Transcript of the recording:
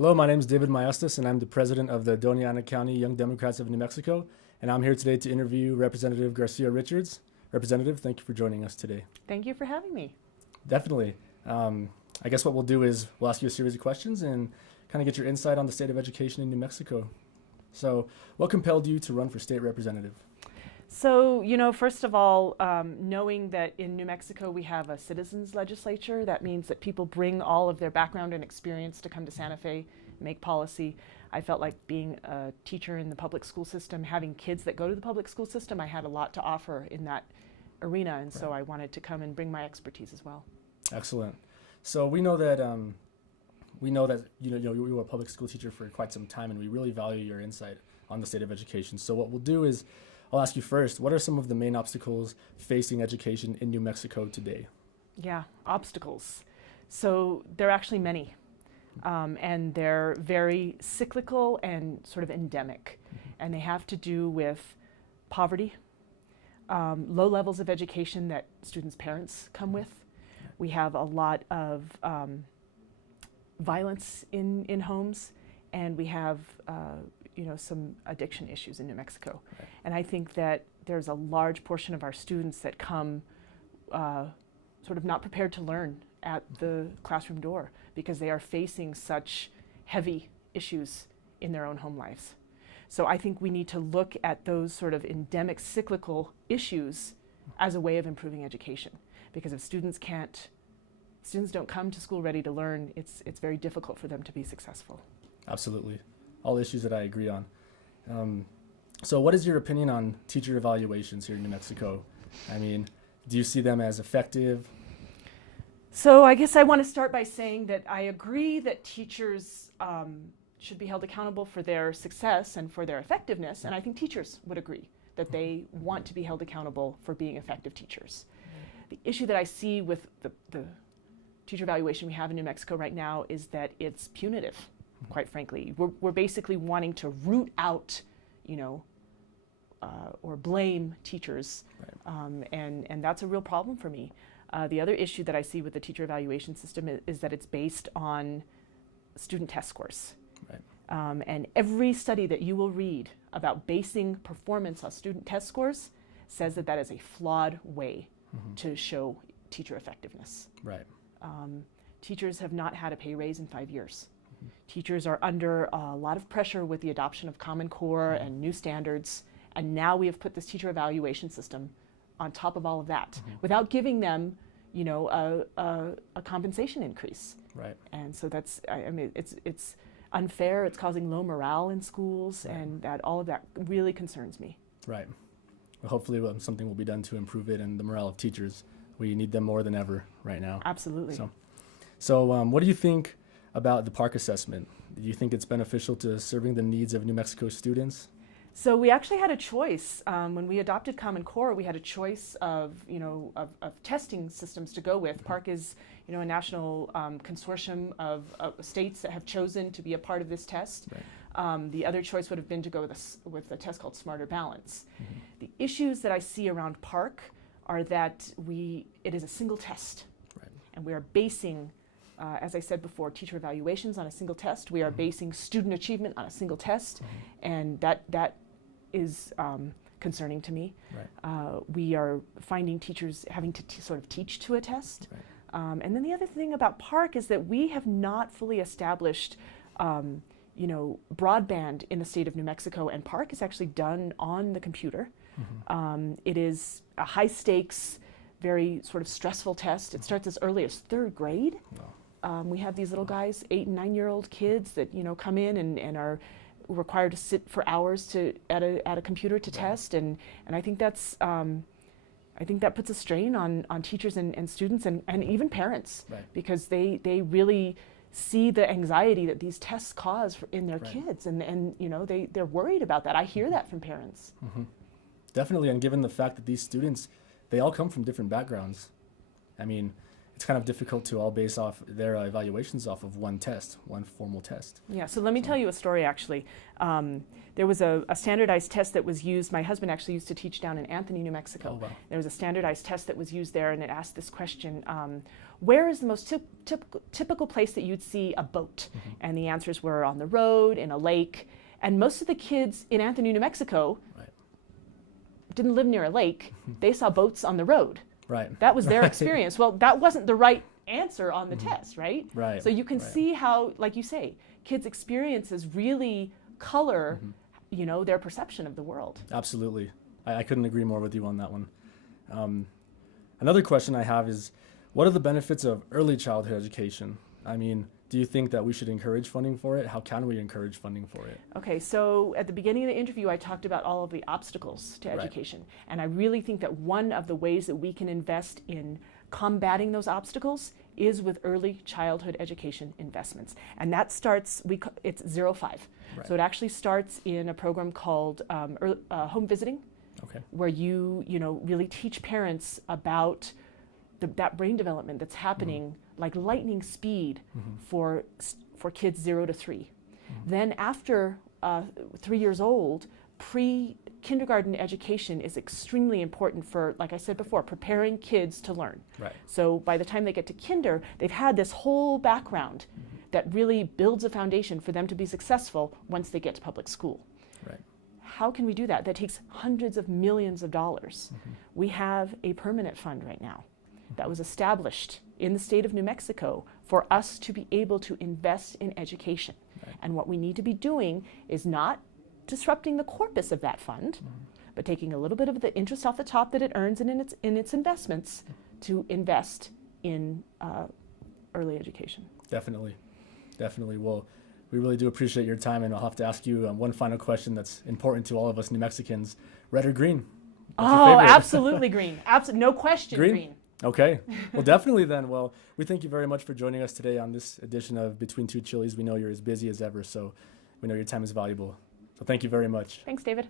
Hello, my name is David Maestas, and I'm the president of the Dona Ana County Young Democrats of New Mexico, and I'm here today to interview Representative Garcia Richards. Representative, thank you for joining us today. Thank you for having me. Definitely. I guess what we'll do is we'll ask you a series of questions and kind of get your insight on the state of education in New Mexico. So, what compelled you to run for state representative? So, first of all, knowing that in New Mexico we have a citizens legislature, that means that people bring all of their background and experience to come to Santa Fe, make policy. I felt like being a teacher in the public school system, having kids that go to the public school system, I had a lot to offer in that arena, and so I wanted to come and bring my expertise as well. Excellent. So we know that you were a public school teacher for quite some time, and we really value your insight on the state of education. So what we'll do is I'll ask you first, what are some of the main obstacles facing education in New Mexico today? Yeah, obstacles. So there are actually many, and they're very cyclical and sort of endemic, and they have to do with poverty, low levels of education that students' parents come with. We have a lot of violence in homes, and we have some addiction issues in New Mexico. Right. And I think that there's a large portion of our students that come sort of not prepared to learn at the classroom door because they are facing such heavy issues in their own home lives. So I think we need to look at those sort of endemic cyclical issues as a way of improving education. Because if students don't come to school ready to learn, it's very difficult for them to be successful. Absolutely. All issues that I agree on. So what is your opinion on teacher evaluations here in New Mexico? I mean, do you see them as effective? So I guess I want to start by saying that I agree that teachers should be held accountable for their success and for their effectiveness, and I think teachers would agree that they want to be held accountable for being effective teachers. The issue that I see with the teacher evaluation we have in New Mexico right now is that it's punitive, quite frankly. We're basically wanting to root out, or blame teachers, right. And that's a real problem for me. The other issue that I see with the teacher evaluation system is that it's based on student test scores. Right. And every study that you will read about basing performance on student test scores says that that is a flawed way to show teacher effectiveness. Right. Teachers have not had a pay raise in 5 years. Teachers are under a lot of pressure with the adoption of Common Core and new standards, and now we have put this teacher evaluation system on top of all of that without giving them, a compensation increase. Right. And so that's, it's unfair. It's causing low morale in schools, right. And that all of that really concerns me. Right. Well, hopefully something will be done to improve it and the morale of teachers. We need them more than ever right now. Absolutely. So what do you think about the PARCC assessment? Do you think it's beneficial to serving the needs of New Mexico students? So we actually had a choice. When we adopted Common Core, we had a choice of testing systems to go with. PARCC is a national consortium of states that have chosen to be a part of this test. Right. The other choice would have been to go with a test called Smarter Balance. The issues that I see around PARCC are that it is a single test. Right. And we are basing, as I said before, teacher evaluations on a single test. We are basing student achievement on a single test, and that is concerning to me. Right. We are finding teachers having to sort of teach to a test. Right. And then the other thing about PARCC is that we have not fully established broadband in the state of New Mexico, and PARCC is actually done on the computer. It is a high stakes, very sort of stressful test. It starts as early as 3rd grade. Wow. We have these little guys, 8 and 9-year-old kids that come in and are required to sit for hours at a computer to test, and I think that's I think that puts a strain on teachers and students and even parents, right. Because they really see the anxiety that these tests cause in their right. kids, and they're worried about that. I hear that from parents. Definitely, and given the fact that these students, they all come from different backgrounds, I mean, it's kind of difficult to all base off their evaluations off of one test, one formal test. Yeah, so let me tell you a story, actually. There was a standardized test that was used. My husband actually used to teach down in Anthony, New Mexico. Oh, wow. There was a standardized test that was used there, and it asked this question, where is the most typical place that you'd see a boat? And the answers were on the road, in a lake. And most of the kids in Anthony, New Mexico didn't live near a lake. They saw boats on the road. Right. That was their experience. Well, that wasn't the right answer on the test, right? Right. So you can see how, like you say, kids' experiences really color, you know, their perception of the world. Absolutely. I couldn't agree more with you on that one. Another question I have is, what are the benefits of early childhood education? I mean, do you think that we should encourage funding for it? How can we encourage funding for it? Okay, so at the beginning of the interview, I talked about all of the obstacles to education. And I really think that one of the ways that we can invest in combating those obstacles is with early childhood education investments. And that starts, it's 0-5. Right. So it actually starts in a program called home visiting, where you really teach parents about that brain development that's happening like lightning speed for kids 0 to 3. Then after 3 years old, pre-kindergarten education is extremely important for, like I said before, preparing kids to learn. Right. So by the time they get to kinder, they've had this whole background that really builds a foundation for them to be successful once they get to public school. Right. How can we do that? That takes hundreds of millions of dollars. We have a permanent fund right now that was established in the state of New Mexico for us to be able to invest in education. Right. And what we need to be doing is not disrupting the corpus of that fund, but taking a little bit of the interest off the top that it earns in its investments to invest in early education. Definitely. Well, we really do appreciate your time, and I'll have to ask you one final question that's important to all of us New Mexicans. Red or green? Oh, absolutely green. No question green. Okay. Well, definitely then. Well, we thank you very much for joining us today on this edition of Between Two Chiles. We know you're as busy as ever, so we know your time is valuable. So thank you very much. Thanks, David.